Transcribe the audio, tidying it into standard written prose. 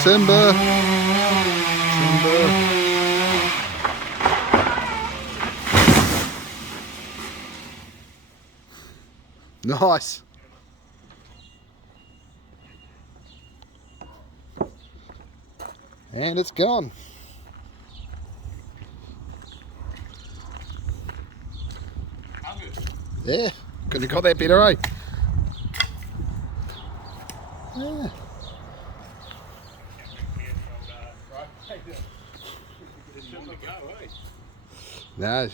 timber. Timber. Nice. And it's gone. Yeah, couldn't have got that better, eh? Yeah. No,